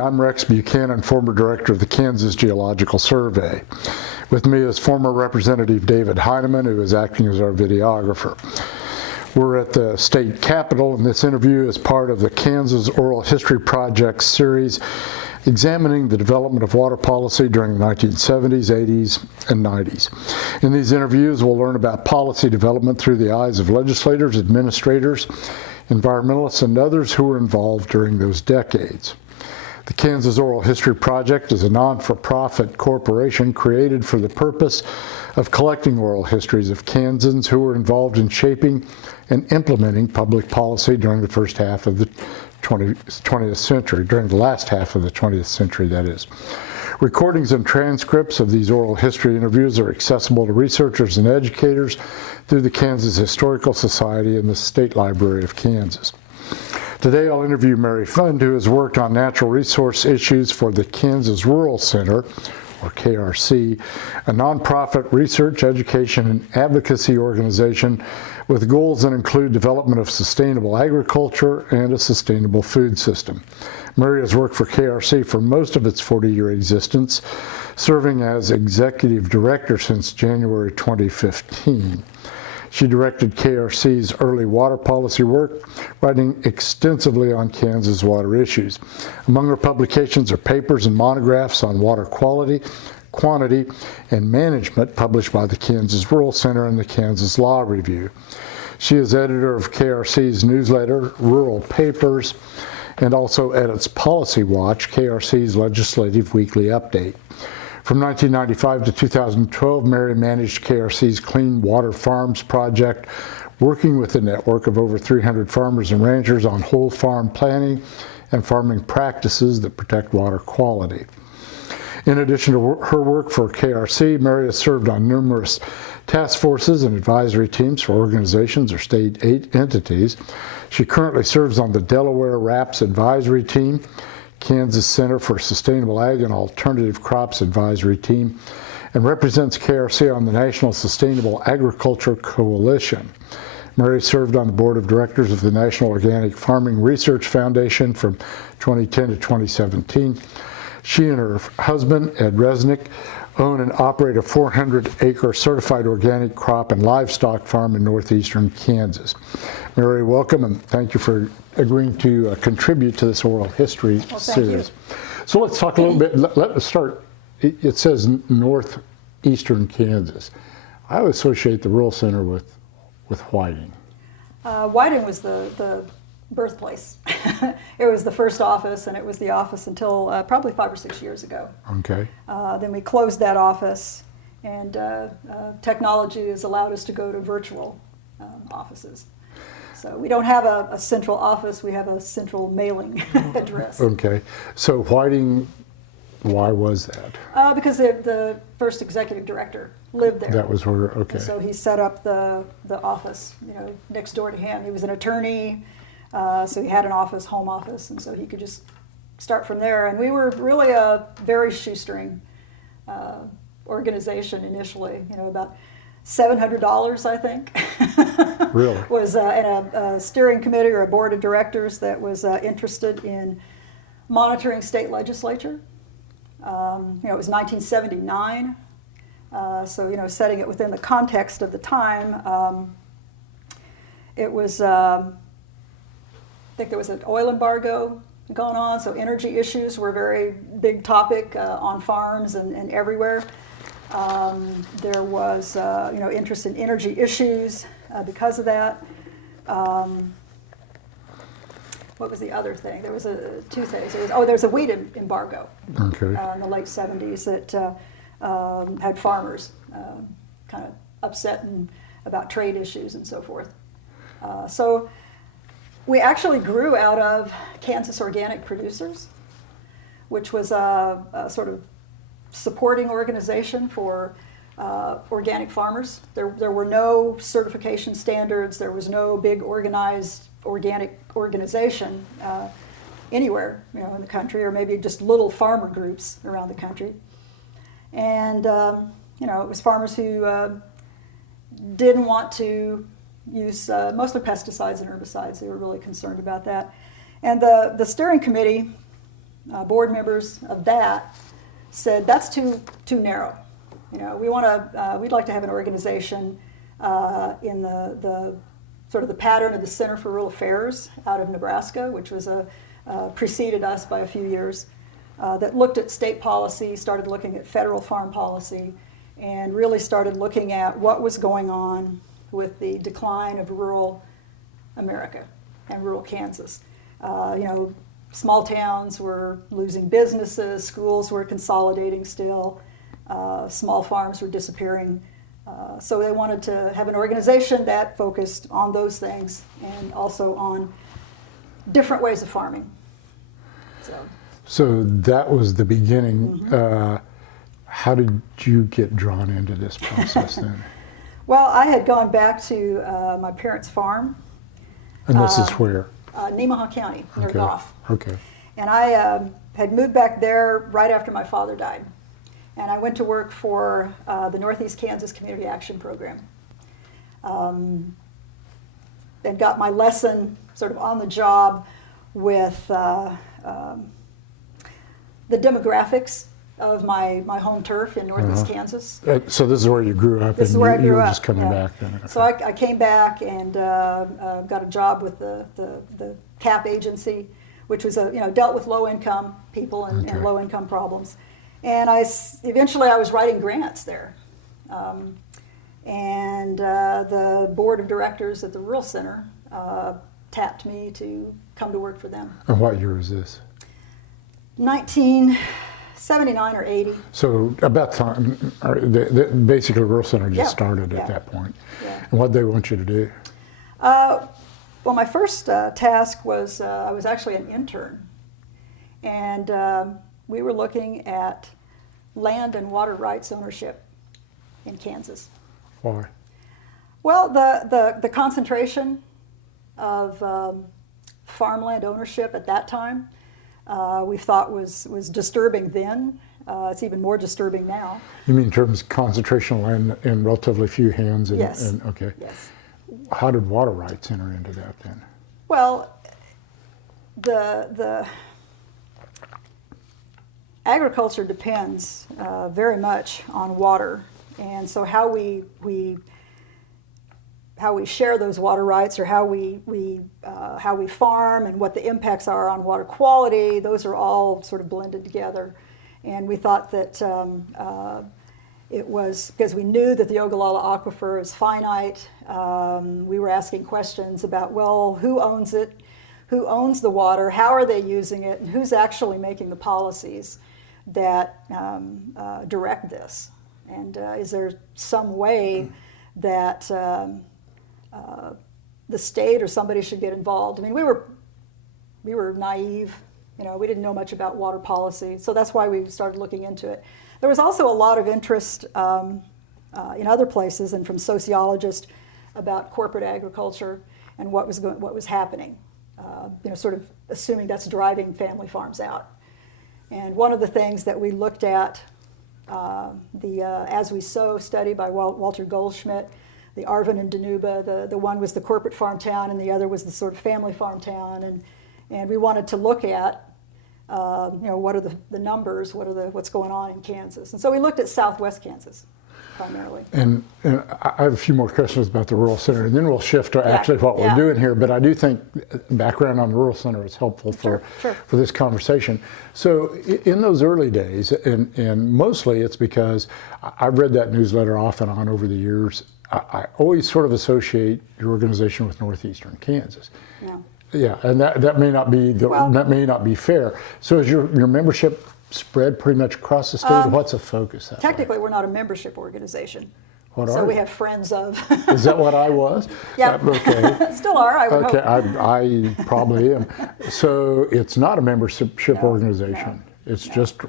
I'm Rex Buchanan, former director of the Kansas Geological Survey. With me is former Representative David Heineman, who is acting as our videographer. We're at the state capitol, and this interview is part of the Kansas Oral History Project series examining the development of water policy during the 1970s, 80s, and 90s. In these interviews, we'll learn about policy development through the eyes of legislators, administrators, environmentalists, and others who were involved during those decades. The Kansas Oral History Project is a non-for-profit corporation created for the purpose of collecting oral histories of Kansans who were involved in shaping and implementing public policy during the first half of the 20th century, during the last half of the 20th century, that is. Recordings and transcripts of these oral history interviews are accessible to researchers and educators through the Kansas Historical Society and the State Library of Kansas. Today I'll interview Mary Fund, who has worked on natural resource issues for the Kansas Rural Center, or KRC, a nonprofit research, education, and advocacy organization with goals that include development of sustainable agriculture and a sustainable food system. Mary has worked for KRC for most of its 40-year existence, serving as executive director since January 2015. She directed KRC's early water policy work, writing extensively on Kansas water issues. Among her publications are papers and monographs on water quality, quantity, and management published by the Kansas Rural Center and the Kansas Law Review. She is editor of KRC's newsletter, Rural Papers, and also edits Policy Watch, KRC's legislative weekly update. From 1995 to 2012, Mary managed KRC's Clean Water Farms project, working with a network of over 300 farmers and ranchers on whole farm planning and farming practices that protect water quality. In addition to her work for KRC, Mary has served on numerous task forces and advisory teams for organizations or state entities. She currently serves on the Delaware WRAPS advisory team, Kansas Center for Sustainable Ag and Alternative Crops Advisory Team, and represents KRC on the National Sustainable Agriculture Coalition. Mary served on the board of directors of the National Organic Farming Research Foundation from 2010 to 2017. She and her husband, Ed Reznicek, own and operate a 400-acre certified organic crop and livestock farm in northeastern Kansas. Mary, welcome, and thank you for agreeing to contribute to this oral history series. So let's talk a little bit. Let's start. It says northeastern Kansas. I would associate the Rural Center with Whiting. Whiting was the birthplace. It was the first office, and it was the office until probably 5 or 6 years ago. Okay. Then we closed that office, and technology has allowed us to go to virtual offices. So we don't have a central office, we have a central mailing address. Okay. So Whiting, why was that? Because the first executive director lived there. That was where, okay. And so he set up the office, next door to him. He was an attorney, so he had an office, home office, and so he could just start from there. And we were really a very shoestring organization initially, about $700, I think. Really? Was in a steering committee or a board of directors that was interested in monitoring state legislature. It was 1979, so setting it within the context of the time, it was, I think there was an oil embargo going on, so energy issues were a very big topic on farms and everywhere. There was, interest in energy issues because of that. What was the other thing? There was two things. There's a wheat embargo in the late 70s that had farmers kind of upset about trade issues and so forth. So we actually grew out of Kansas Organic Producers, which was a sort of supporting organization for organic farmers. There were no certification standards. There was no big organized organic organization anywhere in the country, or maybe just little farmer groups around the country. And it was farmers who didn't want to use mostly pesticides and herbicides. They were really concerned about that. And the steering committee board members of that said that's too narrow. We'd like to have an organization in the sort of the pattern of the Center for Rural Affairs out of Nebraska, which was preceded us by a few years, that looked at state policy, started looking at federal farm policy, and really started looking at what was going on with the decline of rural America and rural Kansas. Small towns were losing businesses, schools were consolidating still, small farms were disappearing. So they wanted to have an organization that focused on those things and also on different ways of farming. So that was the beginning. How did you get drawn into this process then? Well, I had gone back to my parents' farm. And this is where? Nemaha County, near Goff. Okay. And I had moved back there right after my father died. And I went to work for the Northeast Kansas Community Action Program. And got my lesson sort of on the job with the demographics of my home turf in Northeast Kansas. So this is where you grew up? This is where I grew you were up, just coming back then? Okay. So I came back and got a job with the CAP agency, which was dealt with low-income people and low-income problems. And eventually I was writing grants there. And the board of directors at the Rural Center tapped me to come to work for them. And what year was this? 1979 or 80. So about time, basically Rural Center just started at that point. Yeah. And what did they want you to do? Well, my first task was I was actually an intern. And we were looking at land and water rights ownership in Kansas. Why? Well, the concentration of farmland ownership at that time we thought was disturbing then. It's even more disturbing now. You mean in terms of concentration of land in relatively few hands? Yes. Okay. Yes. How did water rights enter into that then? Well, the agriculture depends very much on water, and so how we share those water rights, or how we farm, and what the impacts are on water quality, those are all sort of blended together. And we thought that it was because we knew that the Ogallala Aquifer is finite. We were asking questions about, well, who owns it? Who owns the water? How are they using it? And who's actually making the policies that direct this? And is there some way that the state or somebody should get involved? I mean, we were naive. We didn't know much about water policy, so that's why we started looking into it. There was also a lot of interest in other places and from sociologists about corporate agriculture and what was happening. Sort of assuming that's driving family farms out. And one of the things that we looked at, the As We Sow study by Walter Goldschmidt, the Arvin and Danuba, the one was the corporate farm town and the other was the sort of family farm town, and we wanted to look at what are the numbers, what's going on in Kansas. And so we looked at Southwest Kansas primarily. And I have a few more questions about the Rural Center, and then we'll shift to actually what we're doing here. But I do think background on the Rural Center is helpful for this conversation. So in those early days, and mostly it's because I've read that newsletter off and on over the years, I always sort of associate your organization with northeastern Kansas. Yeah. Yeah, and that may not be that may not be fair. So is your membership spread pretty much across the state? What's the focus? Technically, we're not a membership organization. What are so we you? have friends of. Is that what I was? Yeah. Okay. Still are, I would hope. I probably am. So it's not a membership organization. No. It's just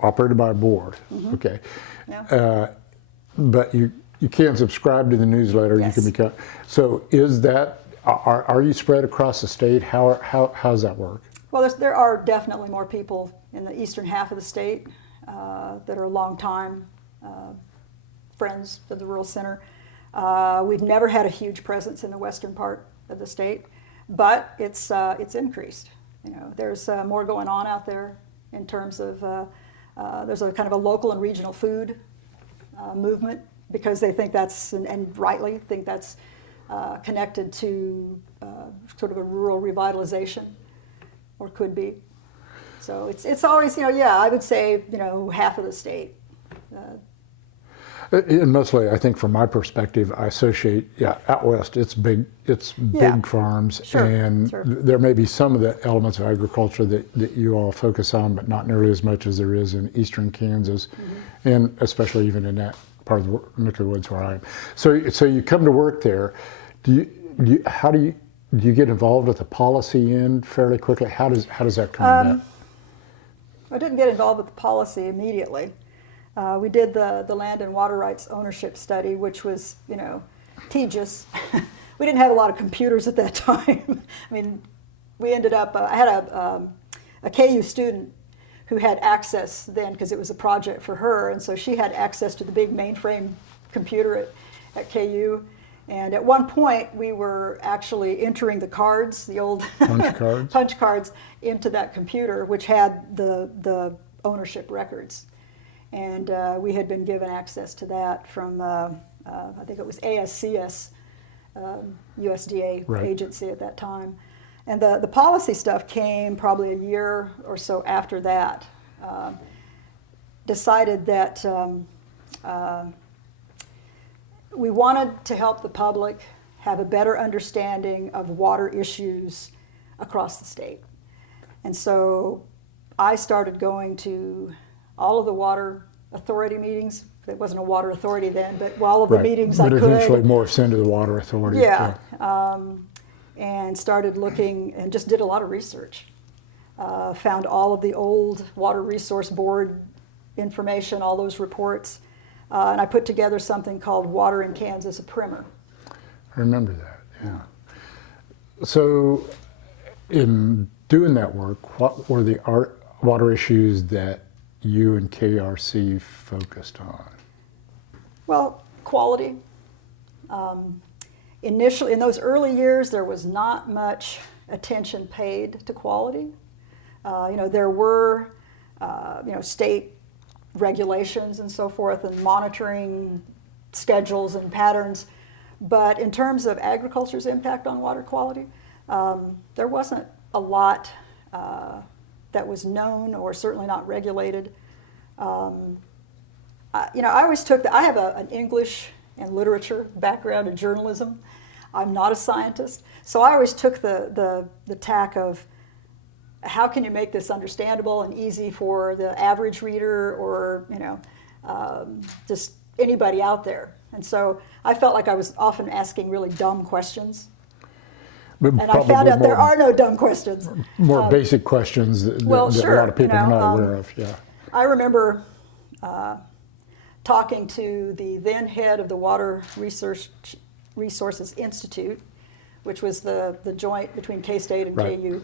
operated by a board. Mm-hmm. Okay. Yeah. But you can subscribe to the newsletter. Yes. You can become. So is that? Are you spread across the state? How's that work? Well, there are definitely more people in the eastern half of the state that are longtime friends of the Rural Center. We've never had a huge presence in the western part of the state, but it's increased. There's more going on out there. in terms of there's a kind of a local and regional food movement, because they think that's, and rightly think that's connected to sort of a rural revitalization, or could be. So it's always, yeah, I would say, half of the state. And mostly, I think from my perspective, I associate, out west, it's big farms, Sure, and sure. there may be some of the elements of agriculture that you all focus on, but not nearly as much as there is in eastern Kansas, and especially even in that part of the neck of the woods where I am. So you come to work there. Do you get involved with the policy end fairly quickly? How does that come about? I didn't get involved with the policy immediately. We did the land and water rights ownership study, which was, tedious. We didn't have a lot of computers at that time. I mean, we ended up, I had a KU student who had access then, because it was a project for her, and so she had access to the big mainframe computer at KU. And at one point, we were actually entering the cards, the old punch cards, into that computer, which had the ownership records. And we had been given access to that from, I think it was ASCS, USDA agency at that time. And the policy stuff came probably a year or so after that. Decided that we wanted to help the public have a better understanding of water issues across the state. And so I started going to all of the water authority meetings. It wasn't a water authority then, but all of the meetings I could. But eventually morphs into the water authority. Yeah. And started looking and just did a lot of research. Found all of the old Water Resource Board information, all those reports. And I put together something called Water in Kansas, a primer. I remember that, yeah. So in doing that work, what were the water issues that you and KRC focused on? Well, quality. Initially, in those early years, there was not much attention paid to quality. There were, state regulations and so forth, and monitoring schedules and patterns. But in terms of agriculture's impact on water quality, there wasn't a lot that was known, or certainly not regulated. I always took I have an English and literature background in journalism. I'm not a scientist, so I always took the tack of how can you make this understandable and easy for the average reader, or just anybody out there. And so I felt like I was often asking really dumb questions. But and I found out there are no dumb questions. More basic questions that a lot of people are not aware of. Yeah. I remember talking to the then head of the Water Resources Institute, which was the joint between K-State and KU,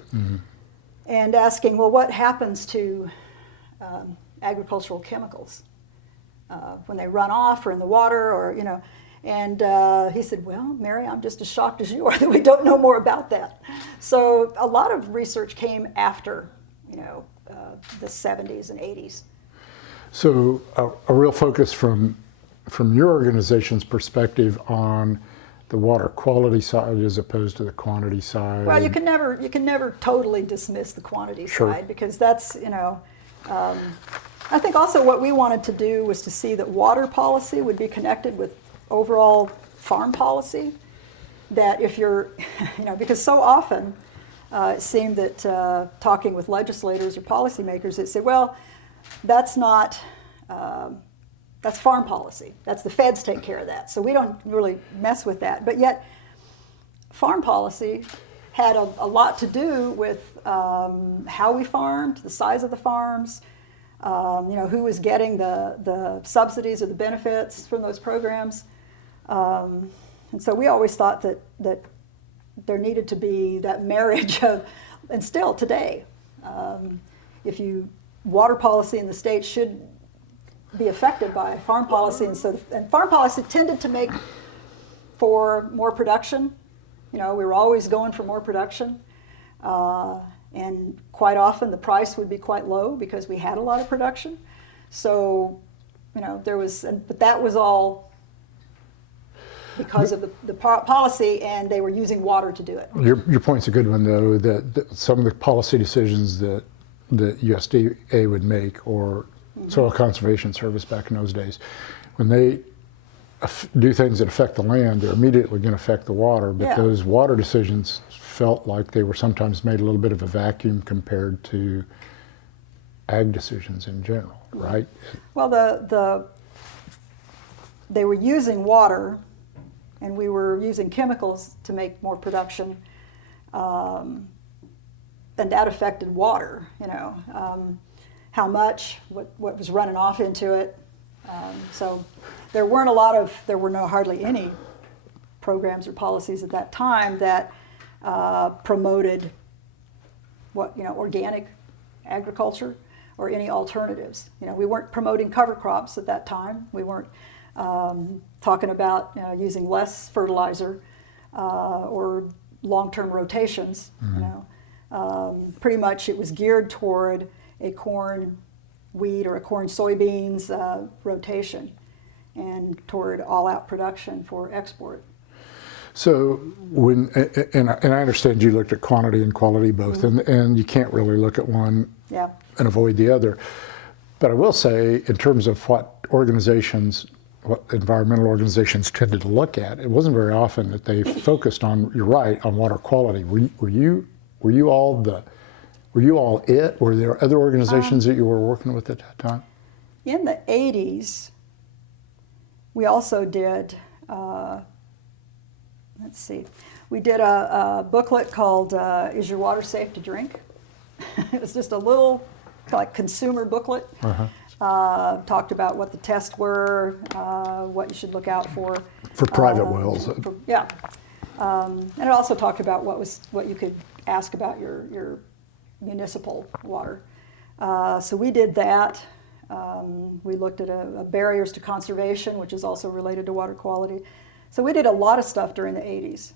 and asking, well, what happens to agricultural chemicals when they run off or in the water, or And he said, well, Mary, I'm just as shocked as you are that we don't know more about that. So a lot of research came after, the 70s and 80s. So a real focus from your organization's perspective on the water quality side as opposed to the quantity side. Well, you can never totally dismiss the quantity side, because that's, I think also what we wanted to do was to see that water policy would be connected with overall farm policy. That if you're, because so often it seemed that talking with legislators or policymakers, they say, well, that's not, that's farm policy. That's the feds take care of that. So we don't really mess with that. But yet farm policy had a lot to do with how we farmed, the size of the farms, who was getting the subsidies or the benefits from those programs. And so we always thought that there needed to be that marriage of, and still today, water policy in the state should be affected by farm policy, and farm policy tended to make for more production. We were always going for more production, And quite often the price would be quite low because we had a lot of production. So, but that was all because of the policy, and they were using water to do it. Your point's a good one, though, that some of the policy decisions that USDA would make, or Soil Conservation Service back in those days, when they do things that affect the land, they're immediately going to affect the water, but those water decisions felt like they were sometimes made a little bit of a vacuum compared to ag decisions in general, right? Well, they were using water, and we were using chemicals to make more production, and that affected water. How much, what was running off into it. So there were hardly any programs or policies at that time that promoted organic agriculture or any alternatives. We weren't promoting cover crops at that time. We weren't talking about using less fertilizer or long-term rotations. Pretty much it was geared toward a corn wheat or a corn soybeans rotation, and toward all-out production for export. So and I understand you looked at quantity and quality both, and you can't really look at one and avoid the other. But I will say, in terms of what environmental organizations tended to look at, it wasn't very often that they focused on, you're right, on water quality. Were you all it? Were there other organizations that you were working with at that time? In the 80s, we also did, we did a booklet called Is Your Water Safe to Drink? It was just a little consumer booklet. Talked about what the tests were, what you should look out for. For private wells. And it also talked about what you could ask about your municipal water. So we did that. We looked at barriers to conservation, which is also related to water quality. So we did a lot of stuff during the 80s,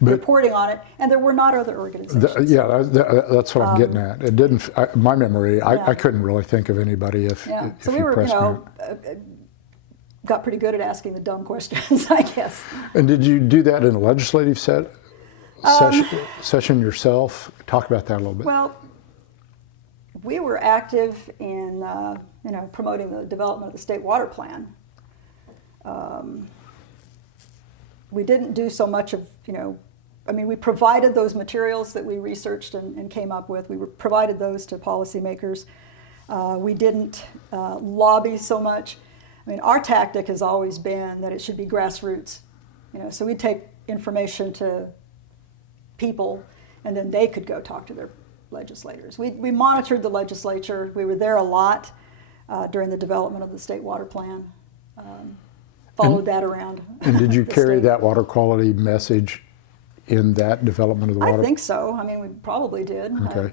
reporting on it, and there were not other organizations. That's what I'm getting at. It didn't, my memory, I couldn't really think of ananybody if so you pressed me. Got pretty good at asking the dumb questions, I guess. And did you do that in a legislative session yourself? Talk about that a little bit. Well, we were active in promoting the development of the state water plan. We didn't do so much of, we provided those materials that we researched and came up with. We provided those to policymakers. We didn't lobby so much. Our tactic has always been that it should be grassroots. So we take information to people, and then they could go talk to their legislators. We monitored the legislature. We were there a lot during the development of the state water plan. Followed that around. And did you carry that water quality message in that development of the water? I think so. We probably did. Okay.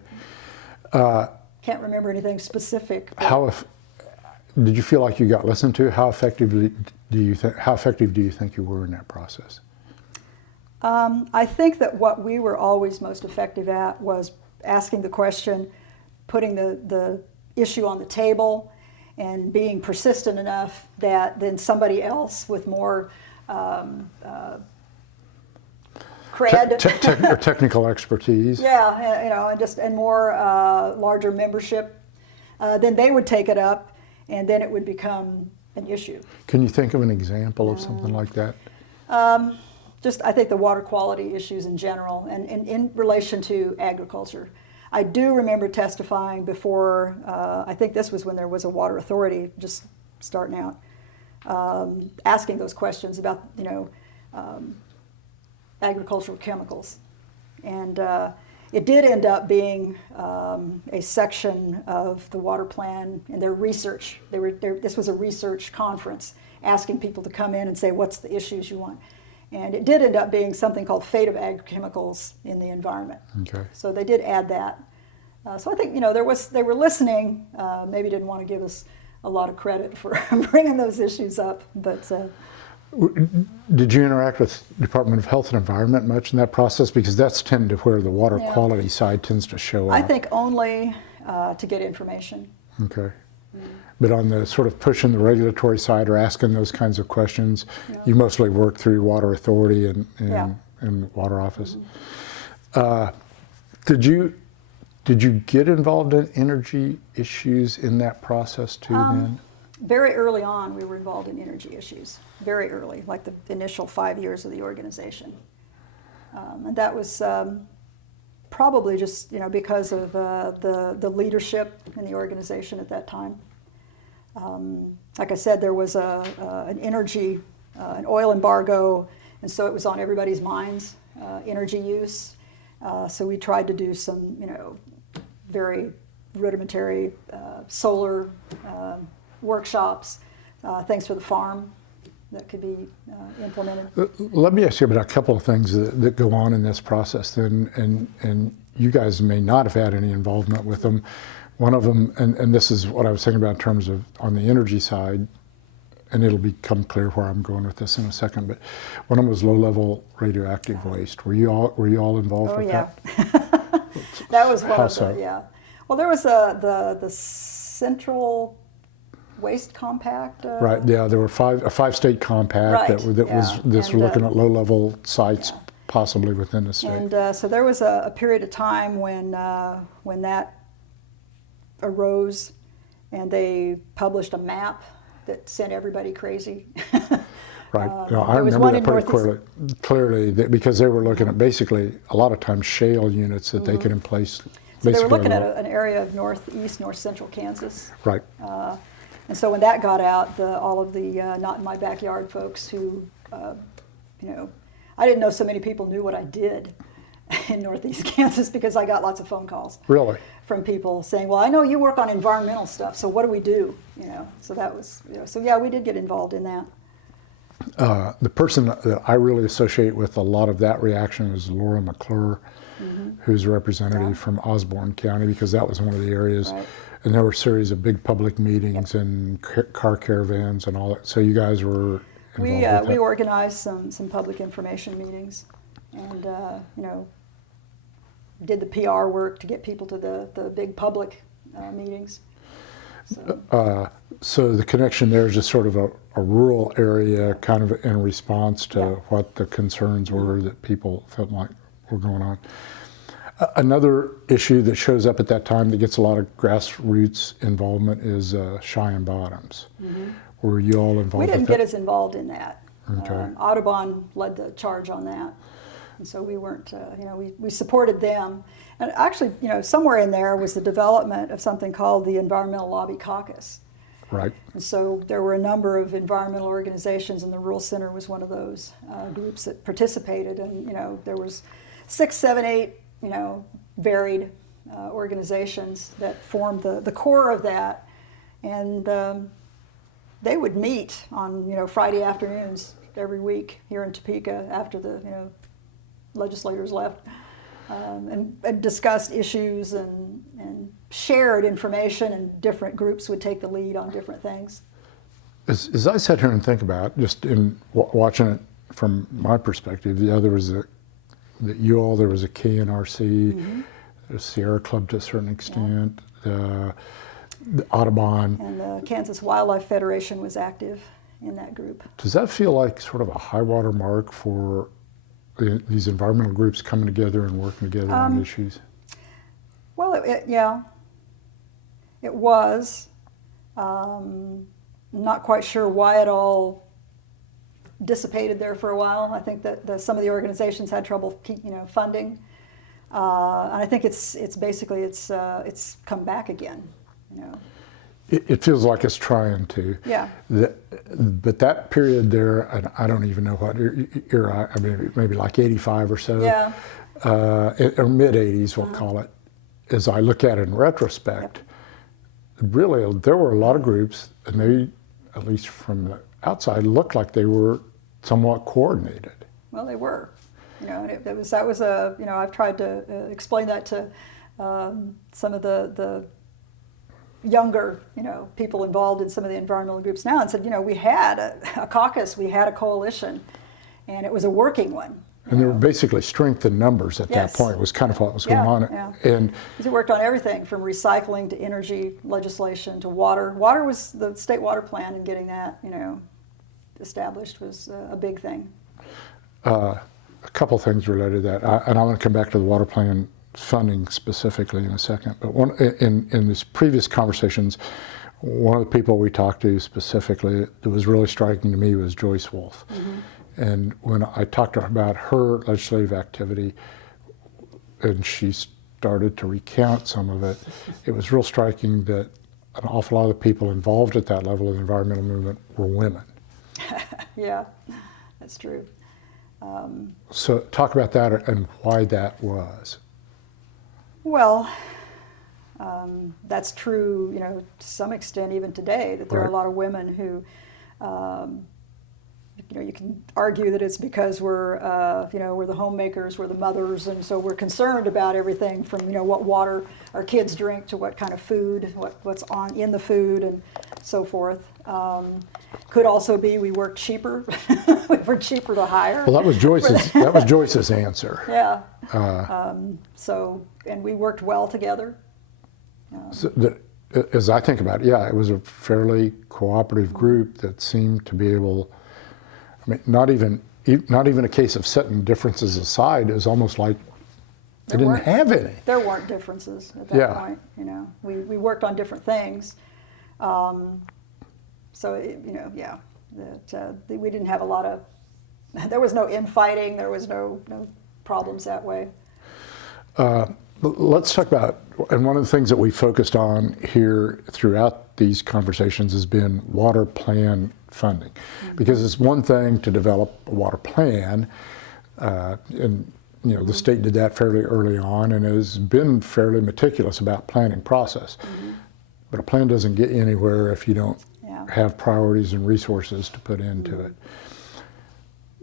Can't remember anything specific. Did you feel like you got listened to? How effective do you think you were in that process? I think that what we were always most effective at was asking the question, putting the issue on the table, and being persistent enough that then somebody else with more cred, or technical expertise, and more larger membership, then they would take it up, and then it would become an issue. Can you think of an example of something like that? I think the water quality issues in general, and in relation to agriculture. I do remember testifying before, I think this was when there was a water authority just starting out, asking those questions about, agricultural chemicals. And it did end up being a section of the water plan in their research. This was a research conference, asking people to come in and say, what's the issues you want? And it did end up being something called Fate of Agrochemicals in the Environment. Okay. So they did add that. So I think they were listening. Maybe didn't want to give us a lot of credit for bringing those issues up, but. Did you interact with Department of Health and Environment much in that process? Because that's tend to where the water Yeah. quality side tends to show up. I think only to get information. Okay. But on the sort of pushing the regulatory side or asking those kinds of questions, Yeah. you mostly work through Water Authority and Yeah. Water Office. Did you get involved in energy issues in that process too then? Very early on, we were involved in energy issues. Very early, like the initial 5 years of the organization. And that was probably just because of the leadership in the organization at that time. Like I said, there was an energy, an oil embargo, and so it was on everybody's minds, energy use. So we tried to do some, very rudimentary solar workshops, things for the farm that could be implemented. Let me ask you about a couple of things that go on in this process, and you guys may not have had any involvement with them. One of them, and this is what I was thinking about in terms of on the energy side, and it'll become clear where I'm going with this in a second, but one of them was low-level radioactive waste. Were you all involved with that? That was one How of so? the, yeah. Well, there was the Central Waste Compact. Right, yeah, there were a five-state compact Right, that was this and, looking at low-level sites possibly within the state. And so there was a period of time when that arose, and they published a map that sent everybody crazy. Right. No, I there was remember one that in pretty clearly because they were looking at basically a lot of times shale units that they could in place. So they were looking at an area of north central Kansas. Right. And so when that got out, all of the not in my backyard folks who, I didn't know so many people knew what I did in northeast Kansas because I got lots of phone calls. Really? From people saying, well, I know you work on environmental stuff, so what do we do? So that was, so yeah, we did get involved in that. The person that I really associate with a lot of that reaction was Laura McClure, who's a representative from Osborne County, because that was one of the areas. Right. And there were a series of big public meetings and car caravans and all that. So you guys were involved with that? We organized some public information meetings, and did the PR work to get people to the big public meetings. So the connection there is just sort of a rural area, kind of in response to what the concerns were that people felt like were going on. Another issue that shows up at that time that gets a lot of grassroots involvement is Cheyenne Bottoms. Were you all involved We with didn't that? get as involved in that. Okay. Audubon led the charge on that. And so we weren't, we supported them. And actually, somewhere in there was the development of something called the Environmental Lobby Caucus. Right. And so there were a number of environmental organizations, and the Rural Center was one of those groups that participated. And, there was 6, 7, 8, varied organizations that formed the core of that. And they would meet on, Friday afternoons every week here in Topeka after the, legislators left, and discussed issues and shared information, and different groups would take the lead on different things. As I sat here and think about, just in watching it from my perspective, there was there was a KNRC, the Sierra Club to a certain extent, the Audubon. And the Kansas Wildlife Federation was active in that group. Does that feel like sort of a high water mark for these environmental groups coming together and working together on issues? Well, it was. Not quite sure why it all dissipated there for a while. I think that some of the organizations had trouble funding, and I think it's basically it's come back again. It feels like it's trying to. Yeah. But that period there, and I don't even know what era, I mean, maybe like 85 or so, Yeah. Or mid-80s, we'll call it. As I look at it in retrospect, really, there were a lot of groups, and they, at least from the outside, looked like they were somewhat coordinated. Well, they were. And that was I've tried to explain that to some of the younger, people involved in some of the environmental groups now, and said, we had a caucus, we had a coalition, and it was a working one. And there were basically strength in numbers at that point, was kind of what was going on. Yeah. And it worked on everything from recycling to energy legislation to water. Water was the state water plan, and getting that, established was a big thing. A couple things related to that, and I want to come back to the water plan funding specifically in a second. But in these previous conversations, one of the people we talked to specifically that was really striking to me was Joyce Wolf. Mm-hmm. And when I talked to her about her legislative activity, and she started to recount some of it, it was real striking that an awful lot of the people involved at that level of the environmental movement were women. Yeah, that's true. So talk about that and why that was. Well, that's true, to some extent even today, that there are a lot of women who, you can argue that it's because we're the homemakers, we're the mothers, and so we're concerned about everything from, what water our kids drink to what kind of food, what's in the food and so forth. Could also be we work cheaper. We were cheaper to hire. Well, that was Joyce's answer. Yeah. And we worked well together. As I think about it, it was a fairly cooperative group that seemed to be able. I mean, not even a case of setting differences aside. It was almost like they didn't have any. There weren't differences at that point. We worked on different things. We didn't have a lot of. There was no infighting. There was no problems that way. Let's talk about, and one of the things that we focused on here throughout these conversations has been water plan funding. Mm-hmm. Because it's one thing to develop a water plan, and the state did that fairly early on and has been fairly meticulous about planning process. Mm-hmm. But a plan doesn't get you anywhere if you don't have priorities and resources to put into it.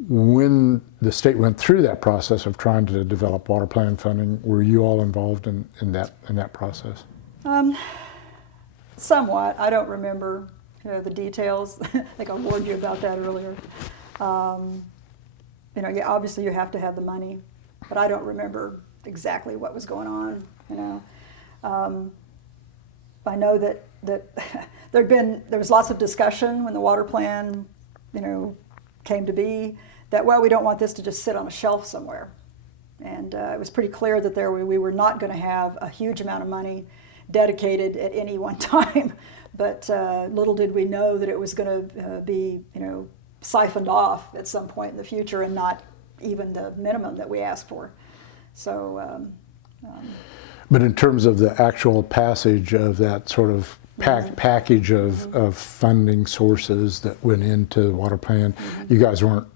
When the state went through that process of trying to develop water plan funding, were you all involved in that process? Somewhat. I don't remember the details. I think I warned you about that earlier. Obviously you have to have the money, but I don't remember exactly what was going on. I know that there was lots of discussion when the water plan, came to be, that we don't want this to just sit on a shelf somewhere, and it was pretty clear that we were not going to have a huge amount of money dedicated at any one time. But little did we know that it was going to be, siphoned off at some point in the future, and not even the minimum that we asked for. So. But in terms of the actual passage of that sort of package of funding sources that went into the water plan, you guys weren't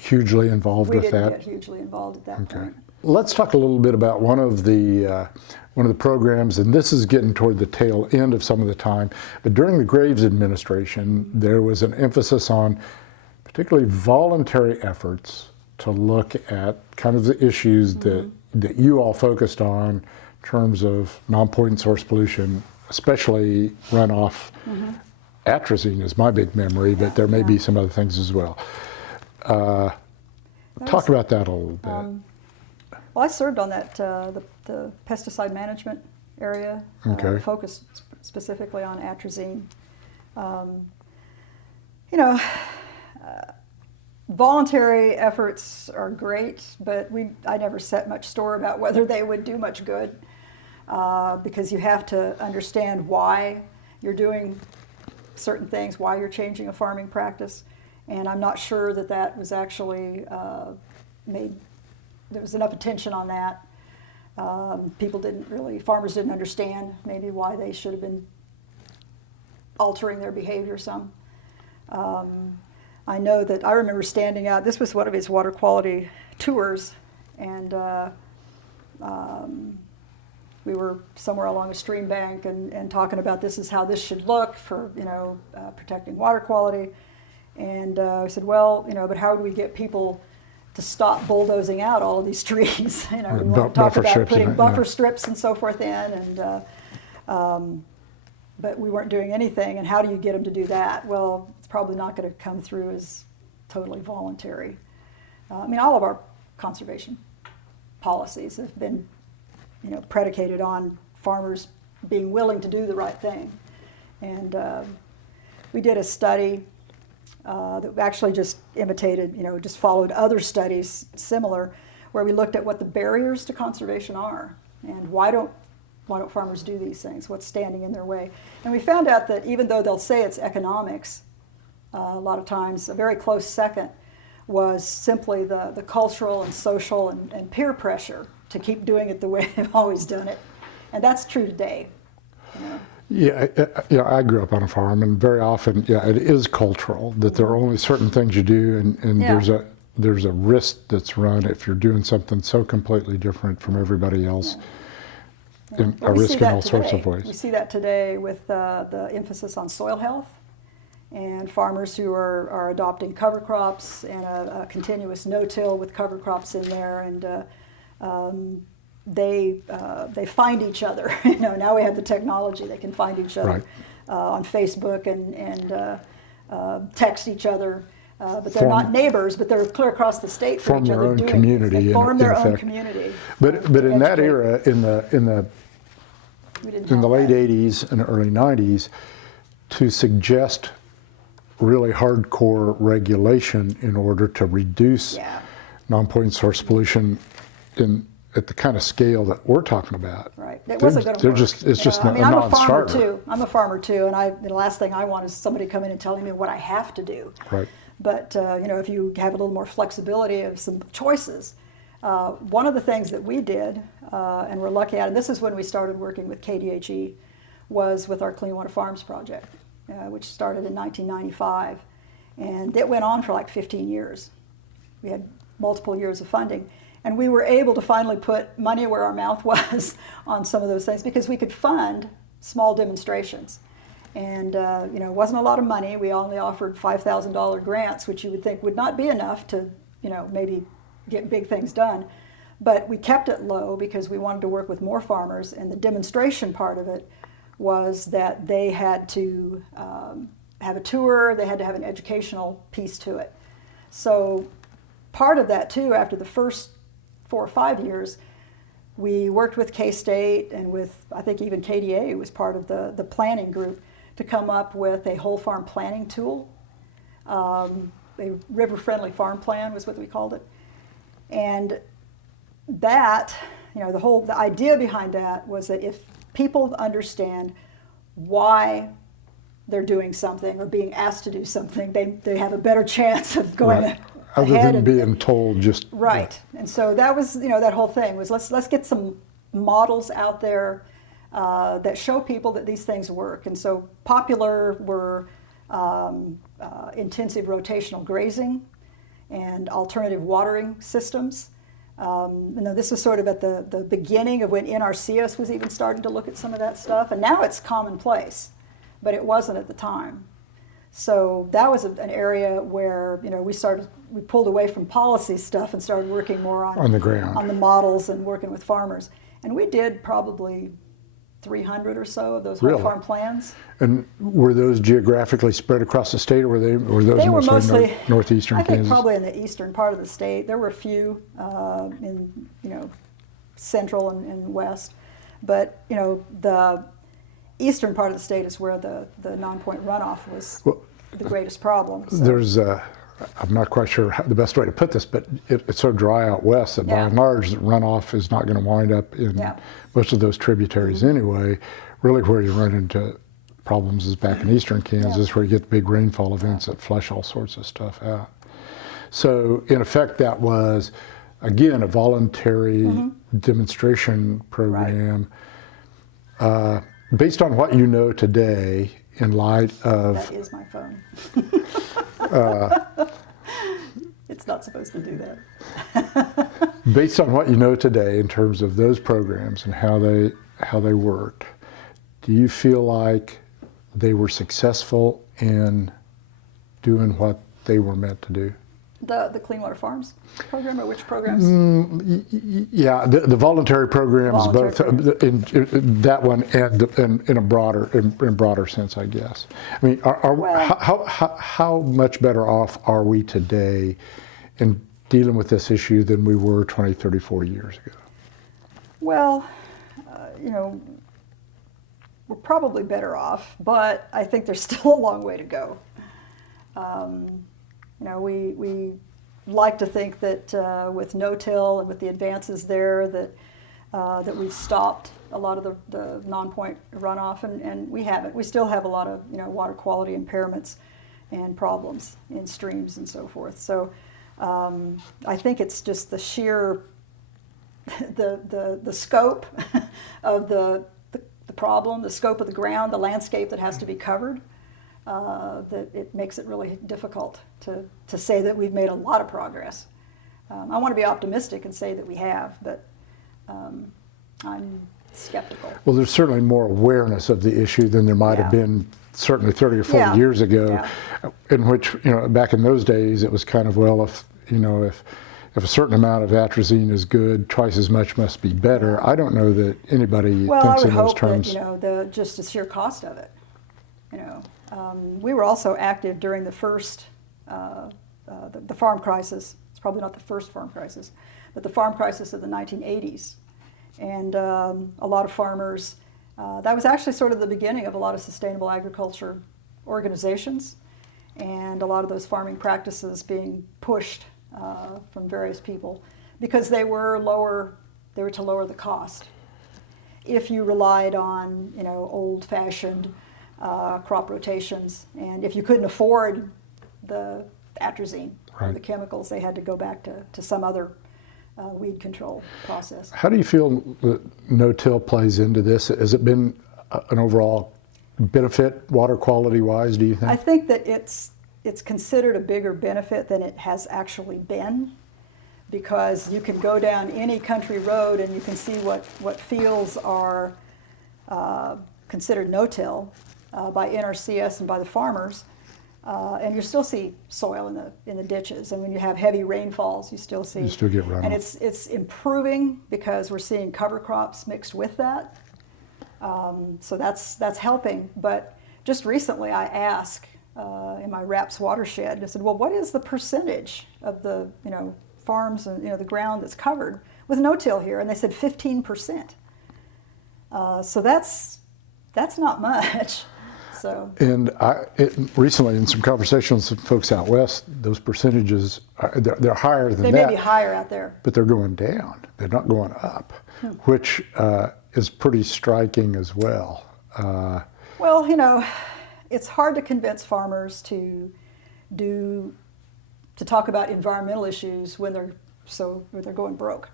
hugely involved with that? We didn't get hugely involved at that point. Let's talk a little bit about one of the programs, and this is getting toward the tail end of some of the time, but during the Graves administration, there was an emphasis on particularly voluntary efforts to look at kind of the issues that you all focused on in terms of non-point source pollution, especially runoff. Atrazine is my big memory, but there may be some other things as well. Talk about that a little bit. Well, I served on that, the pesticide management area, focused specifically on atrazine. Voluntary efforts are great, but I never set much store about whether they would do much good, because you have to understand why you're doing certain things, why you're changing a farming practice, and I'm not sure that was actually there was enough attention on that. Farmers didn't understand maybe why they should have been altering their behavior some. I know that I remember standing out, this was one of his water quality tours, and we were somewhere along a stream bank and talking about this is how this should look for protecting water quality. And I said, well, but how do we get people to stop bulldozing out all of these trees? We want to talk about putting buffer strips and so forth in, and but we weren't doing anything. And how do you get them to do that? Well, it's probably not going to come through as totally voluntary. I mean, all of our conservation policies have been, predicated on farmers being willing to do the right thing. And we did a study that actually just imitated, just followed other studies similar, where we looked at what the barriers to conservation are and why don't farmers do these things, what's standing in their way. And we found out that even though they'll say it's economics, a lot of times a very close second was simply the cultural and social and peer pressure to keep doing it the way they've always done it. And that's true today. Yeah, I grew up on a farm, and very often, it is cultural, that there are only certain things you do, and there's a risk that's run if you're doing something so completely different from everybody else. And a risk in all sorts of ways. We see that today with the emphasis on soil health and farmers who are adopting cover crops and a continuous no-till with cover crops in there, and they find each other. Now we have the technology; they can find each other on Facebook and text each other. But they're not neighbors, but they're clear across the state for each other doing things. They form their own community. But in that era, in the late 80s and early 90s, to suggest really hardcore regulation in order to reduce non-point source pollution at the kind of scale that we're talking about. Right. It wasn't going to work. It's just a non-starter. I'm a farmer too, and the last thing I want is somebody coming and telling me what I have to do. Right. But if you have a little more flexibility of some choices, one of the things that we did, and we're lucky at, and this is when we started working with KDHE, was with our Clean Water Farms project, which started in 1995, and it went on for like 15 years. We had multiple years of funding, and we were able to finally put money where our mouth was on some of those things because we could fund small demonstrations. And it wasn't a lot of money. We only offered $5,000 grants, which you would think would not be enough to, maybe get big things done. But we kept it low because we wanted to work with more farmers. And the demonstration part of it was that they had to have a tour. They had to have an educational piece to it. So part of that too, after the first 4 or 5 years, we worked with K-State and with, I think even KDA was part of the planning group, to come up with a whole farm planning tool. A river-friendly farm plan was what we called it. And that, the idea behind that was that if people understand why they're doing something or being asked to do something, they have a better chance of going ahead. Other than being told just... Right. And so that was, that whole thing was let's get some models out there that show people that these things work. And so popular were intensive rotational grazing and alternative watering systems. This was sort of at the beginning of when NRCS was even starting to look at some of that stuff. And now it's commonplace, but it wasn't at the time. So that was an area where we pulled away from policy stuff and started working more on the ground, on the models and working with farmers. And we did probably 300 or so of those whole farm plans. And were those geographically spread across the state, or were those mostly northeastern Kansas? I think probably in the eastern part of the state. There were a few in central and west, but the eastern part of the state is where the non-point runoff was the greatest problem. So. There's I'm not quite sure the best way to put this, but it's so dry out west that by and large runoff is not going to wind up in most of those tributaries anyway. Really where you run into problems is back in eastern Kansas where you get the big rainfall events that flush all sorts of stuff out. So in effect that was, again, a voluntary demonstration program. Right. Based on what you know today, in light of... That is my phone. It's not supposed to do that. Based on what you know today in terms of those programs and how they worked, do you feel like they were successful in doing what they were meant to do? The Clean Water Farms program, or which programs? Yeah, the voluntary programs, Voluntary both in that one and in a broader sense, I guess. I mean, how much better off are we today in dealing with this issue than we were 20, 30, 40 years ago? Well, you know, we're probably better off, but I think there's still a long way to go. You know, we like to think that with no-till and with the advances there that we've stopped a lot of the non-point runoff, and we haven't. We still have a lot of, you know, water quality impairments and problems in streams and so forth. So I think it's just the sheer the scope of the problem, the scope of the ground, the landscape that has to be covered. That it makes it really difficult to say that we've made a lot of progress. I want to be optimistic and say that we have, but I'm skeptical. Well, there's certainly more awareness of the issue than there might have been certainly 30 or 40 years ago, in which, you know, back in those days it was kind of, well, if a certain amount of atrazine is good, twice as much must be better. I don't know that anybody thinks in those terms. Well, I would hope that, just the sheer cost of it, you know. We were also active during the first, the farm crisis. It's probably not the first farm crisis, but the farm crisis of the 1980s. And a lot of farmers, that was actually sort of the beginning of a lot of sustainable agriculture organizations, and a lot of those farming practices being pushed from various people because they were to lower the cost. If you relied on, you know, old-fashioned crop rotations, and if you couldn't afford the atrazine or the chemicals, they had to go back to some other weed control process. How do you feel that no-till plays into this? Has it been an overall benefit, water quality-wise, do you think? I think that it's considered a bigger benefit than it has actually been, because you can go down any country road and you can see what fields are considered no-till by NRCS and by the farmers, and you still see soil in the ditches. And when you have heavy rainfalls, you still see. You still get runoff. And it's improving because we're seeing cover crops mixed with that. So that's helping. But just recently, I asked in my WRAPS watershed, I said, well, what is the percentage of the farms and the ground that's covered with no-till here? And they said 15%. So that's not much. So. And recently, in some conversations with folks out west, those percentages they're higher than that. They may be higher out there, but they're going down. They're not going up, which is pretty striking as well. Well, it's hard to convince farmers to talk about environmental issues when they're going broke,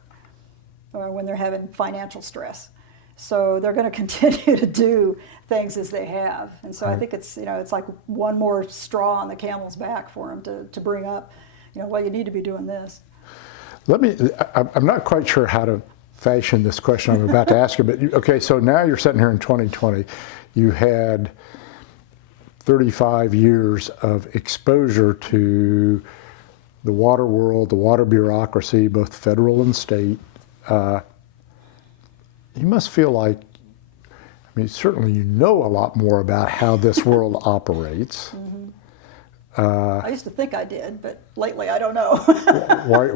or when they're having financial stress. So they're going to continue to do things as they have, and so I think it's like one more straw on the camel's back for them to bring up, well, you need to be doing this. I'm not quite sure how to fashion this question I'm about to ask you, but okay, so now you're sitting here in 2020. You had 35 years of exposure to the water world, the water bureaucracy, both federal and state. You must feel like, certainly you know a lot more about how this world operates. I used to think I did, but lately I don't know. Why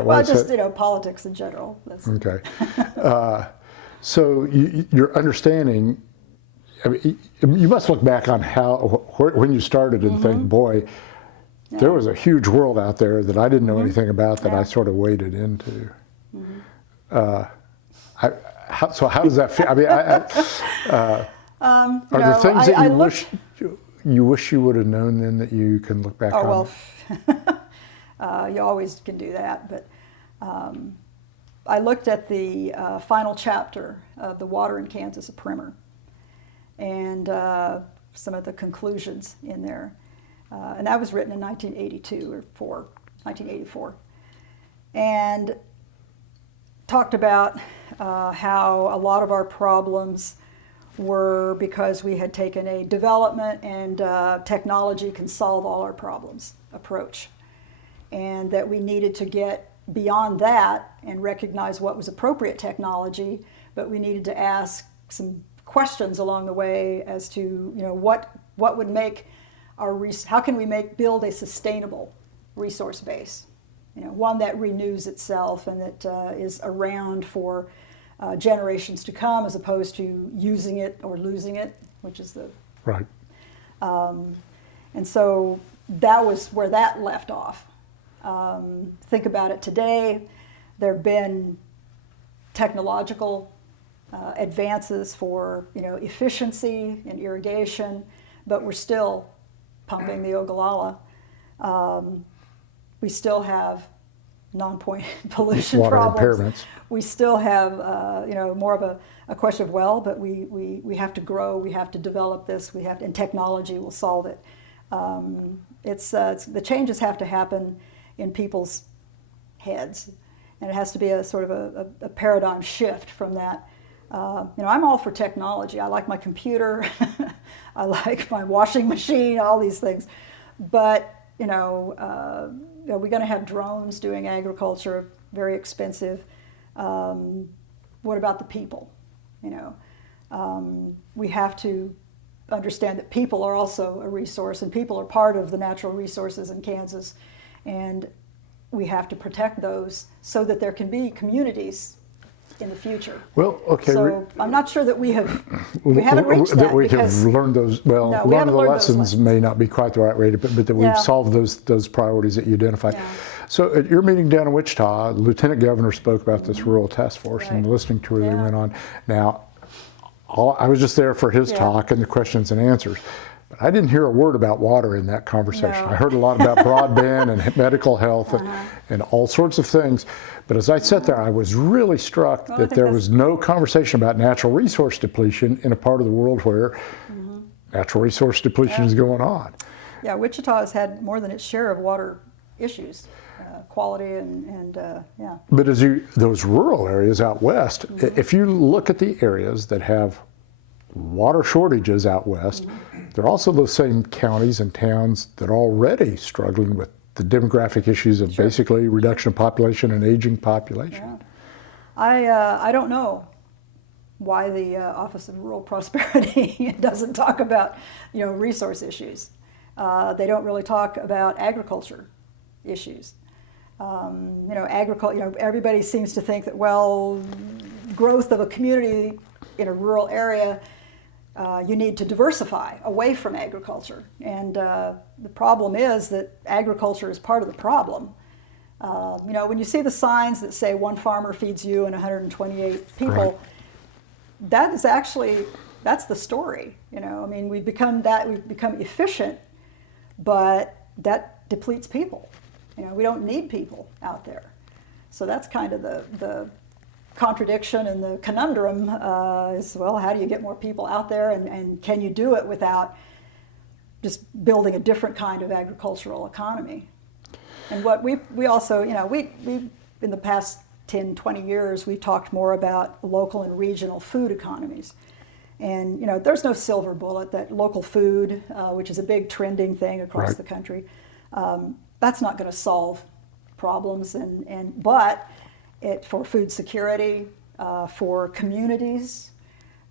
well, just, politics in general. That's... Okay. So your understanding, you must look back on when you started and think, boy, there was a huge world out there that I didn't know anything about that I sort of waded into. So how does that feel? Are there things that you wish you would have known then that you can look back on? Oh, well, you always can do that. But I looked at the final chapter of The Water in Kansas, a primer, and some of the conclusions in there. And that was written in 1984. And talked about how a lot of our problems were because we had taken a development and technology can solve all our problems approach. and that we needed to get beyond that and recognize what was appropriate technology, but we needed to ask some questions along the way as to, you know, what would make how can we build a sustainable resource base, you know, one that renews itself and that is around for generations to come, as opposed to using it or losing it, which is the right. And so that was where that left off. Think about it today. There have been technological advances for, you know, efficiency in irrigation, but we're still pumping the Ogallala. We still have non-point pollution Water problems. impairments. We still have, you know, more of a question of, well, but we have to grow, we have to develop this, and technology will solve it. The changes have to happen in people's heads, and it has to be a sort of a paradigm shift from that. You know, I'm all for technology. I like my computer, I like my washing machine, all these things. But, you know, are we going to have drones doing agriculture, very expensive? What about the people? You know, we have to understand that people are also a resource, and people are part of the natural resources in Kansas, and we have to protect those so that there can be communities in the future. Well, okay. So I'm not sure that we haven't reached that. That we have because learned those, well, no, we learned haven't the learned those lessons may not be quite the right way, but that we've Yeah. solved those priorities that you identified. Yeah. So at your meeting down in Wichita, the Lieutenant Governor spoke about this rural task force and the Right. listening tour they Yeah. went on. Now, I was just there for his Yeah. talk and the questions and answers. But I didn't hear a word about water in that conversation. No. I heard a lot about broadband and medical health and all sorts of things. But as I sat there, I was really struck Well, I that think there that's- was no conversation about natural resource depletion in a part of the world where natural resource depletion is going on. Yeah, Wichita has had more than its share of water issues, quality and yeah. But those rural areas out west, if you look at the areas that have water shortages out west, they're also those same counties and towns that are already struggling with the demographic issues of basically reduction of population and aging population. Yeah. I don't know why the Office of Rural Prosperity doesn't talk about, you know, resource issues. They don't really talk about agriculture issues. You know, agriculture. You know, everybody seems to think that, well, growth of a community in a rural area, you need to diversify away from agriculture. And the problem is that agriculture is part of the problem. You know, when you see the signs that say one farmer feeds you and 128 people, Right. that is actually, that's the story. You know, I mean, we've become efficient, but that depletes people. You know, we don't need people out there. So that's kind of the contradiction and the conundrum is, well, how do you get more people out there, and can you do it without just building a different kind of agricultural economy? And what we also, you know, we in the past 10, 20 years, we've talked more about local and regional food economies. And, you know, there's no silver bullet that local food, which is a big trending thing across Right. the country, that's not going to solve problems. But for food security, for communities,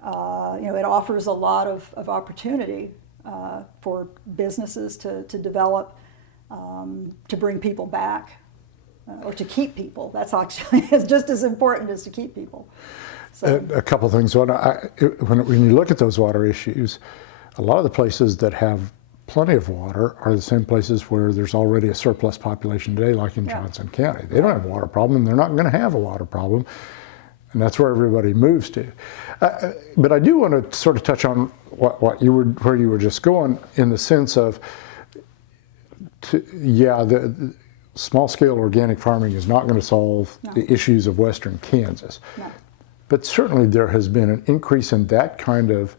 you know, it offers a lot of opportunity for businesses to develop, to bring people back, or to keep people. That's actually just as important as to keep people. So, A couple of things. When you look at those water issues, a lot of the places that have plenty of water are the same places where there's already a surplus population today, like in Yeah. Johnson County. They don't have a water problem. They're not going to have a water problem. And that's where everybody moves to. But I do want to sort of touch on where you were just going, in the sense of, the small-scale organic farming is not going to solve the issues of western Kansas. No. But certainly there has been an increase in that kind of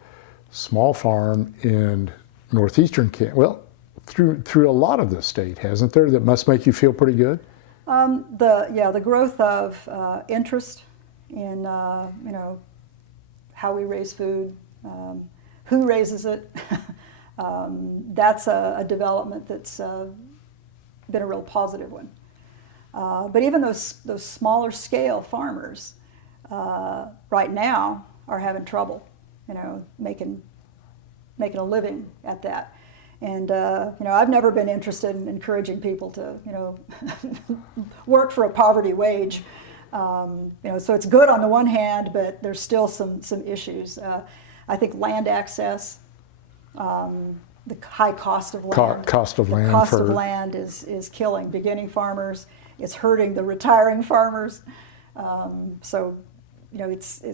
small farm in northeastern Kansas. Well, through a lot of the state, hasn't there? That must make you feel pretty good. the growth of interest in you know, how we raise food, who raises it. That's a development that's been a real positive one. But even those smaller scale farmers right now are having trouble, making a living at that. And I've never been interested in encouraging people to work for a poverty wage. So it's good on the one hand, but there's still some issues. I think land access, the high cost of land. Cost of land. The cost of land is killing beginning farmers. It's hurting the retiring farmers. So it's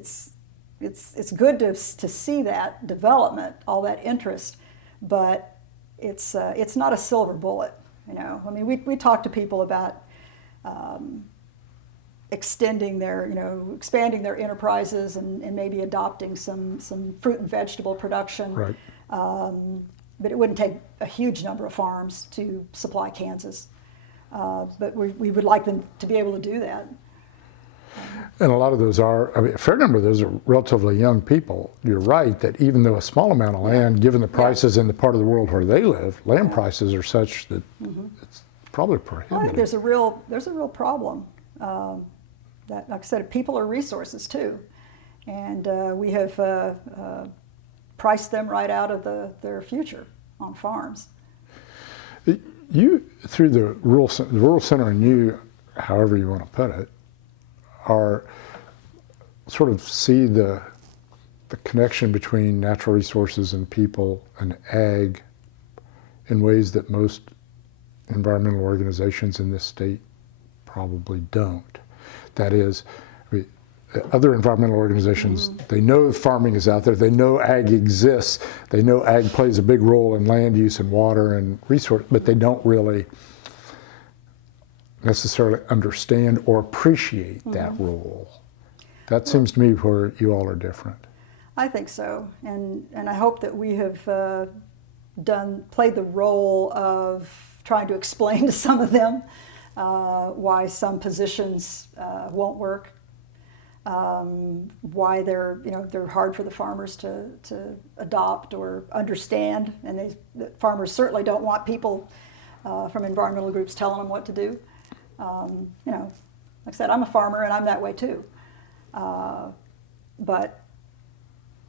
good to see that development, all that interest, but it's not a silver bullet. I mean, we talk to people about expanding their enterprises and maybe adopting some fruit and vegetable production. Right. But it wouldn't take a huge number of farms to supply Kansas. But we would like them to be able to do that. And a lot of those a fair number of those are relatively young people. You're right that even though a small amount of land, given the prices in the part of the world where they live, land prices are such that it's probably prohibitive. I think there's a real problem. That, like I said, people are resources too, and we have priced them right out of their future on farms. You, through the Rural Center, and you, however you want to put it, are sort of see the connection between natural resources and people and ag in ways that most environmental organizations in this state probably don't. That is, other environmental organizations, they know farming is out there, they know ag exists, they know ag plays a big role in land use and water and resource, but they don't really necessarily understand or appreciate that role. That seems to me where you all are different. I think so, and I hope that we have played the role of trying to explain to some of them why some positions won't work, why they're hard for the farmers to adopt or understand, and the farmers certainly don't want people from environmental groups telling them what to do. Like I said, I'm a farmer and I'm that way too. But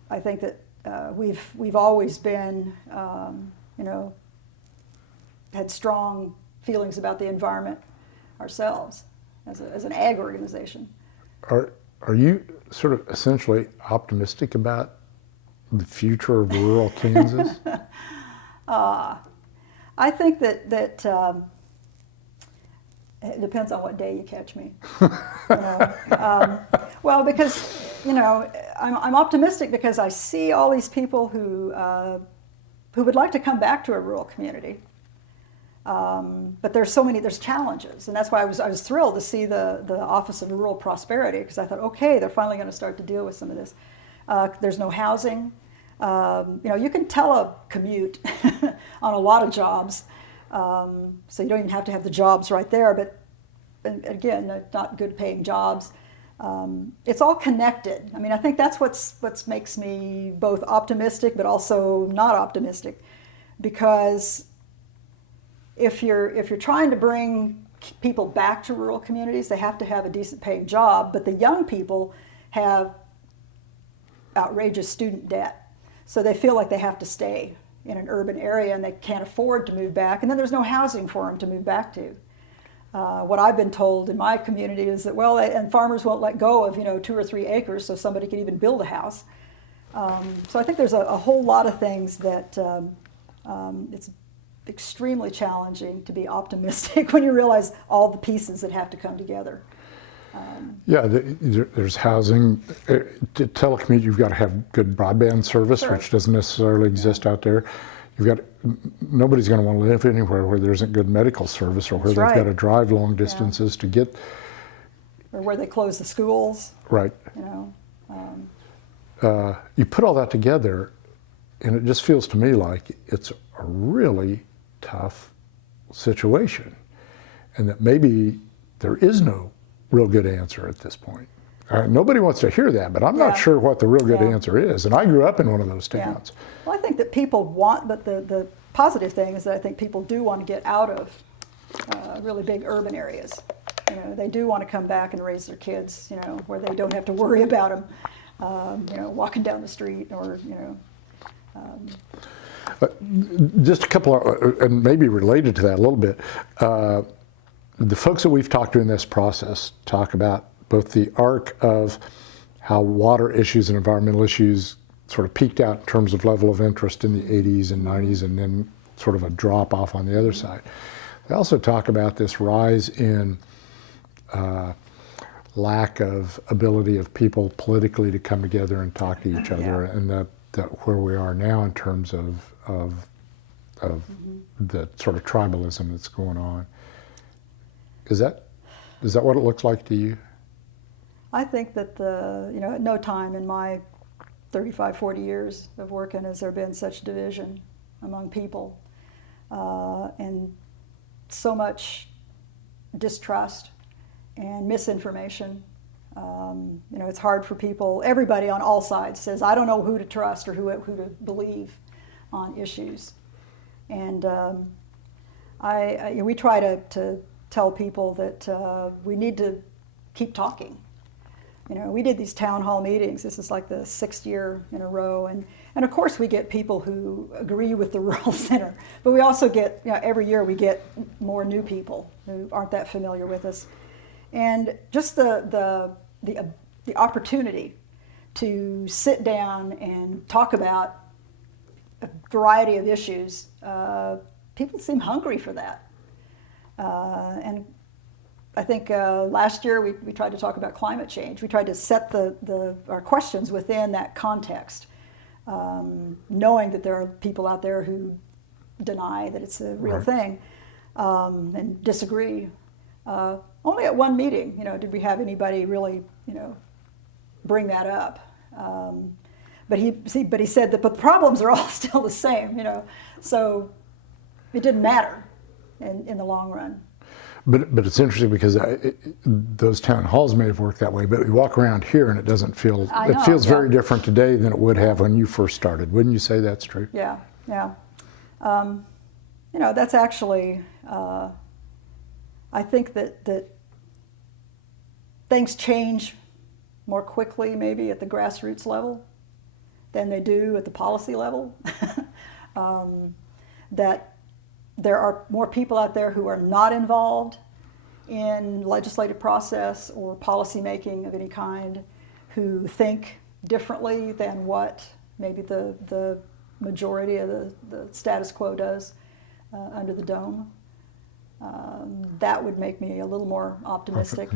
I think that we've always been, had strong feelings about the environment ourselves as an ag organization. Are you sort of essentially optimistic about the future of rural Kansas? I think that it depends on what day you catch me. Well, because I'm optimistic because I see all these people who would like to come back to a rural community, but there's challenges, and that's why I was thrilled to see the Office of Rural Prosperity, because I thought, okay, they're finally going to start to deal with some of this. There's no housing. You can telecommute on a lot of jobs. So you don't even have to have the jobs right there, but again, not good paying jobs. It's all connected. I mean, I think that's what makes me both optimistic but also not optimistic, because if you're trying to bring people back to rural communities, they have to have a decent paying job, but the young people have outrageous student debt, so they feel like they have to stay in an urban area and they can't afford to move back, and then there's no housing for them to move back to. What I've been told in my community is that, and farmers won't let go of 2 or 3 acres so somebody can even build a house. So I think there's a whole lot of things that it's extremely challenging to be optimistic when you realize all the pieces that have to come together. There's housing. To telecommute, you've got to have good broadband service, Sure. which doesn't necessarily exist out there. Nobody's going to want to live anywhere where there isn't good medical service, or where That's they've got right. to drive long distances to get. Or where they close the schools. Right. You put all that together, and it just feels to me like it's a really tough situation, and that maybe there is no real good answer at this point. Nobody wants to hear that, but I'm not sure what the real good answer is. And I grew up in one of those towns. Well, I think that people want, but the positive thing is that I think people do want to get out of really big urban areas. You know, they do want to come back and raise their kids, you know, where they don't have to worry about them, you know, walking down the street or, you know. Just a couple of, and maybe related to that a little bit, the folks that we've talked to in this process talk about both the arc of how water issues and environmental issues sort of peaked out in terms of level of interest in the 80s and 90s, and then sort of a drop off on the other side. They also talk about this rise in lack of ability of people politically to come together and talk to each other, and that where we are now in terms of the sort of tribalism that's going on. Is that what it looks like to you? I think that you know, at no time in my 35, 40 years of working has there been such division among people, and so much distrust and misinformation. You know, it's hard for people. Everybody on all sides says, I don't know who to trust or who to believe on issues. And we try to tell people that we need to keep talking. You know, we did these town hall meetings. This is like the 6th year in a row. And of course we get people who agree with the rural center. But we also get, you know, every year we get more new people who aren't that familiar with us. And just the opportunity to sit down and talk about a variety of issues, people seem hungry for that. And I think last year we tried to talk about climate change. We tried to set our questions within that context, knowing that there are people out there who deny that it's a real thing and disagree. Only at one meeting, you know, did we have anybody really, you know, bring that up. But he said that the problems are all still the same, you know, so it didn't matter in the long run. But it's interesting because those town halls may have worked that way, but we walk around here and it doesn't feel, it feels very different today than it would have when you first started. Wouldn't you say that's true? Yeah, yeah. You know, that's actually, I think that things change more quickly maybe at the grassroots level than they do at the policy level. That there are more people out there who are not involved in legislative process or policy making of any kind, who think differently than what maybe the majority of the status quo does under the dome. That would make me a little more optimistic.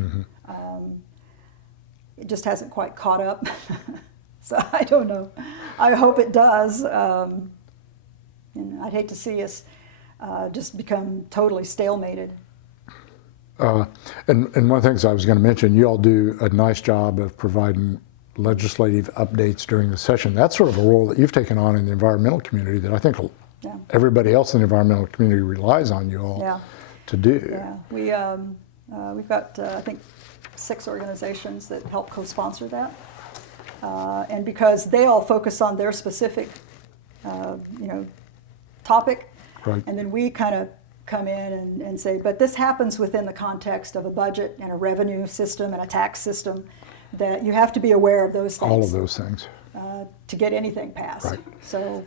It just hasn't quite caught up. So I don't know. I hope it does. And I'd hate to see us just become totally stalemated. And one of the things I was going to mention, you all do a nice job of providing legislative updates during the session. That's sort of a role that you've taken on in the environmental community that I think everybody else in the environmental community relies on you all to do. Yeah, we've got, I think, 6 organizations that help co-sponsor that. And because they all focus on their specific, you know, topic, and then we kind of come in and say, but this happens within the context of a budget and a revenue system and a tax system, that you have to be aware of those things. All of those things. To get anything passed. So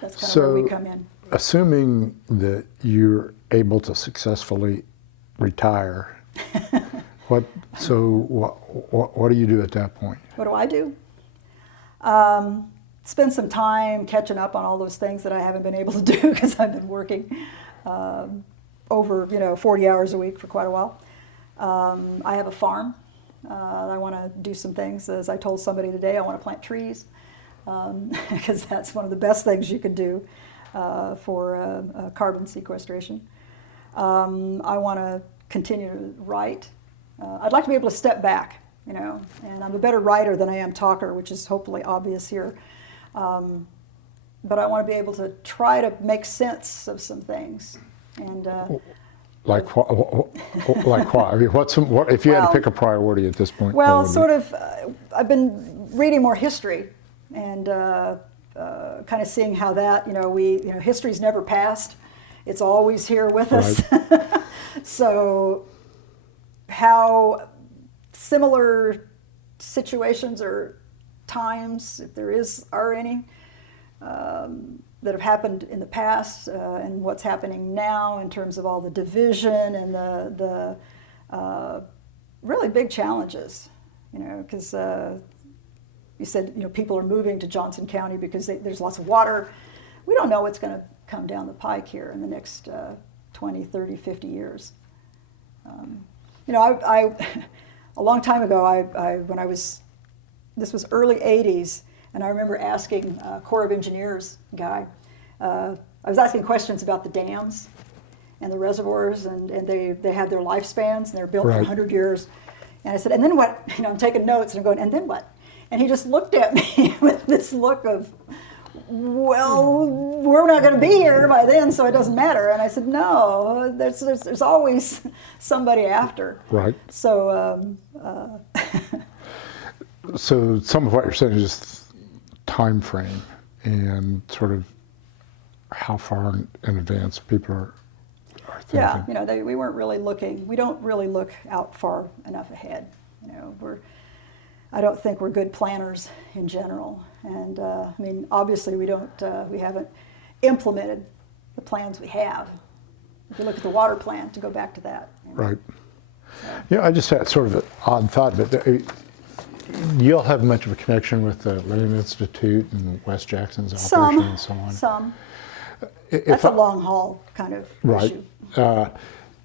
that's kind of where we come in. Assuming that you're able to successfully retire, what do you do at that point? What do I do? Spend some time catching up on all those things that I haven't been able to do because I've been working over 40 hours a week for quite a while. I have a farm. I want to do some things. As I told somebody today, I want to plant trees because that's one of the best things you can do for carbon sequestration. I want to continue to write. I'd like to be able to step back, and I'm a better writer than I am talker, which is hopefully obvious here. But I want to be able to try to make sense of some things. And like what? I mean, what if you had to pick a priority at this point? Well, sort of. I've been reading more history and kind of seeing how that history's never passed, It's always here with us. So how similar situations or times, if there are any, that have happened in the past and what's happening now in terms of all the division and the really big challenges, because you said, people are moving to Johnson County because there's lots of water. We don't know what's going to come down the pike here in the next 20, 30, 50 years. A long time ago, this was early 80s, and I remember asking a Corps of Engineers guy, I was asking questions about the dams and the reservoirs, and they have their lifespans, and they're built for 100 years. And I said, and then what? I'm taking notes, and I'm going, and then what? And he just looked at me with this look of, well, we're not going to be here by then, so it doesn't matter. And I said, no, there's always somebody after. Right. So, So some of what you're saying is just time frame and sort of how far in advance people are thinking. Yeah, we weren't really looking. We don't really look out far enough ahead. I don't think we're good planners in general. And obviously we haven't implemented the plans we have. If you look at the water plan, to go back to that. Right. So. I just had sort of an odd thought, but you'll have much of a connection with the Land Institute and West Jackson's operation and so on. Some. That's a long haul kind of issue.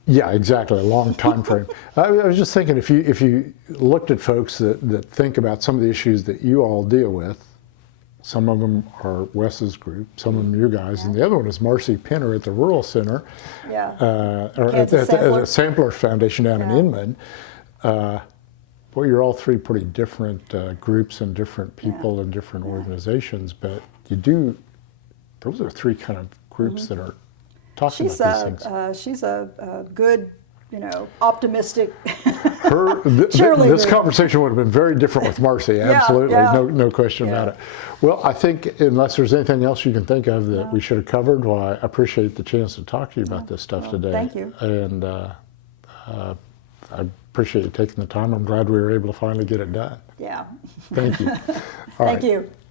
Yeah, exactly, a long time frame. I was just thinking, if you looked at folks that think about some of the issues that you all deal with, some of them are Wes's group, some of them you guys, and the other one is Marcy Pinner at the Rural Center, or at the Sampler Foundation down in Inman. Well, you're all three pretty different groups and different people and different organizations, but those are three kind of groups that are talking about these things. She's a good, optimistic This conversation would have been very different with Marcy, absolutely, no question about it. Well, I think unless there's anything else you can think of that we should have covered, well, I appreciate the chance to talk to you about this stuff today. Thank you. And I appreciate you taking the time. I'm glad we were able to finally get it done. Yeah. Thank you. Thank you.